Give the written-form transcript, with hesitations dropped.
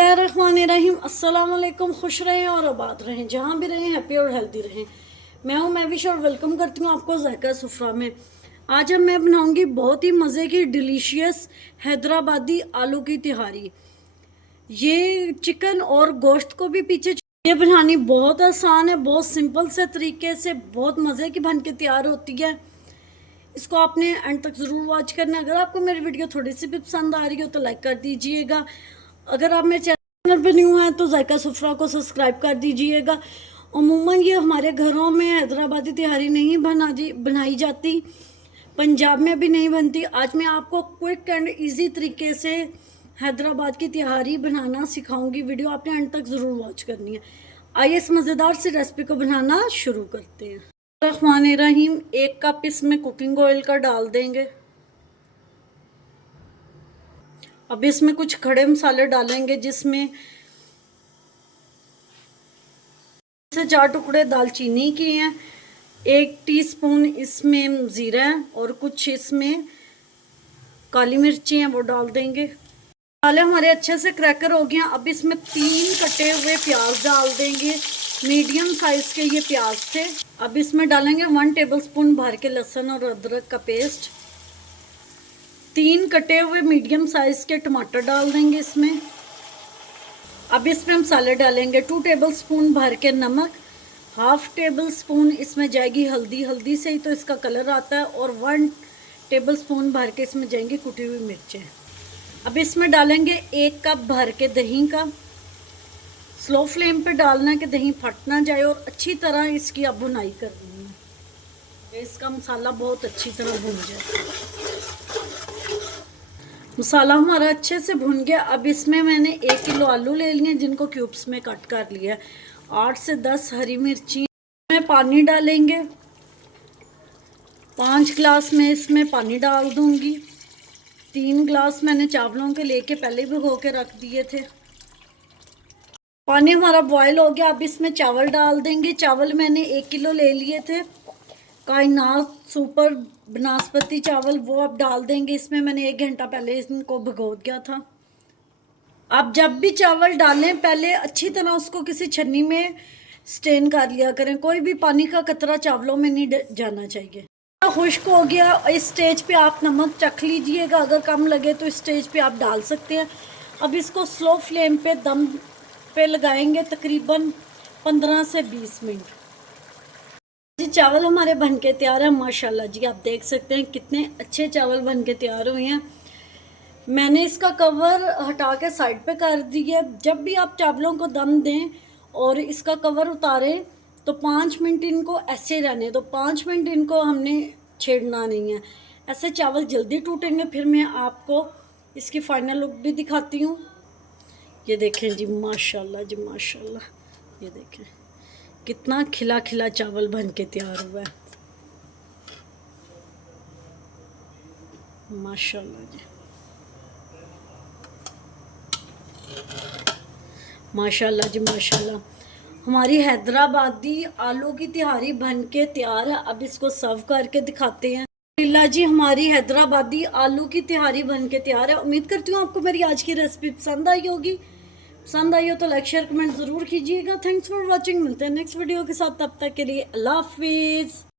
बिस्मिल्लाहिर्रहमानिर्रहीम। अस्सलाम वालेकुम। खुश रहें और आबाद रहें, जहाँ भी रहें हैप्पी और हेल्दी रहें। मैं हूँ महविश और वेलकम करती हूँ आपको ज़ायका सुफ्रा में। आज हम मैं बनाऊँगी बहुत ही मज़े की डिलीशियस हैदराबादी आलू की तिहारी। ये चिकन और गोश्त को भी पीछे, ये बनानी बहुत आसान है, बहुत सिंपल से तरीके से बहुत मज़े की बन के तैयार होती है। इसको आपने एंड तक ज़रूर वॉच करना है। अगर आपको मेरी वीडियो थोड़ी सी भी पसंद आ रही हो तो लाइक कर दीजिएगा। अगर आप मेरे चैनल पर न्यू हैं तो ज़ायका सुफ्रा को सब्सक्राइब कर दीजिएगा। अमूमन ये हमारे घरों में हैदराबादी तिहारी नहीं बनाई जाती, पंजाब में भी नहीं बनती। आज मैं आपको क्विक एंड इजी तरीके से हैदराबाद की तिहारी बनाना सिखाऊंगी। वीडियो आपने एंड तक ज़रूर वॉच करनी है। आइए इस मज़ेदार सी रेसिपी को बनाना शुरू करते हैं। रहमानिर्रहीम। 1 कप इसमें कुकिंग ऑयल का डाल देंगे। अब इसमें कुछ खड़े मसाले डालेंगे, जिसमें से 4 टुकड़े दालचीनी के हैं, 1 टीस्पून इसमें ज़ीरा है और कुछ इसमें काली मिर्ची हैं, वो डाल देंगे। मसाले हमारे अच्छे से क्रैकर हो गए। अब इसमें 3 कटे हुए प्याज डाल देंगे। मीडियम साइज के ये प्याज थे। अब इसमें डालेंगे 1 टेबलस्पून भर के लहसुन और अदरक का पेस्ट। 3 कटे हुए मीडियम साइज के टमाटर डाल देंगे इसमें। अब इसमें मसाले डालेंगे 2 टेबलस्पून भर के नमक, 1/2 टेबलस्पून इसमें जाएगी हल्दी, हल्दी से ही तो इसका कलर आता है, और 1 टेबलस्पून भर के इसमें जाएंगी कुटी हुई मिर्चें। अब इसमें डालेंगे 1 कप भर के दही का। स्लो फ्लेम पे डालना है कि दही फट ना जाए, और अच्छी तरह इसकी अब भुनाई करनी है। इसका मसाला बहुत अच्छी तरह भुन जाए। मसाला हमारा अच्छे से भुन गया। अब इसमें मैंने 1 किलो आलू ले लिए, जिनको क्यूब्स में कट कर लिया है। 8 से 10 हरी मिर्ची में पानी डालेंगे। 5 गिलास में इसमें पानी डाल दूंगी। 3 गिलास मैंने चावलों के लेके पहले भिगो के रख दिए थे। पानी हमारा बॉयल हो गया। अब इसमें चावल डाल देंगे। चावल मैंने 1 किलो ले लिए थे, कायनात सुपर बनास्पति चावल, वो अब डाल देंगे इसमें। मैंने 1 घंटा पहले इनको भिगो दिया था। अब जब भी चावल डालें, पहले अच्छी तरह उसको किसी छन्नी में स्टेन कर लिया करें। कोई भी पानी का कतरा चावलों में नहीं जाना चाहिए। खुश्क हो गया। इस स्टेज पे आप नमक चख लीजिएगा, अगर कम लगे तो इस स्टेज पे आप डाल सकते हैं। अब इसको स्लो फ्लेम पे दम पे लगाएंगे तकरीबन 15 से 20 मिनट। जी चावल हमारे बन के तैयार है माशाल्लाह जी। आप देख सकते हैं कितने अच्छे चावल बन के तैयार हुए हैं। मैंने इसका कवर हटा के साइड पे कर दिया। जब भी आप चावलों को दम दें और इसका कवर उतारें तो 5 मिनट इनको ऐसे रहने दो। 5 मिनट इनको हमने छेड़ना नहीं है, ऐसे चावल जल्दी टूटेंगे। फिर मैं आपको इसकी फाइनल लुक भी दिखाती हूँ। ये देखें जी माशाल्लाह जी माशाल्लाह। ये देखें कितना खिला खिला चावल बन के तैयार हुआ है माशाल्लाह जी माशाल्लाह जी माशाल्लाह। हमारी हैदराबादी आलू की तिहारी बन के तैयार है। अब इसको सर्व करके दिखाते हैं। अल्लाह जी हमारी हैदराबादी आलू की तिहारी बन के तैयार है। उम्मीद करती हूँ आपको मेरी आज की रेसिपी पसंद आई होगी। पसंद आई हो तो लाइक शेयर कमेंट ज़रूर कीजिएगा। Thanks for watching. मिलते हैं नेक्स्ट वीडियो के साथ, तब तक के लिए अल्लाह हाफिज़।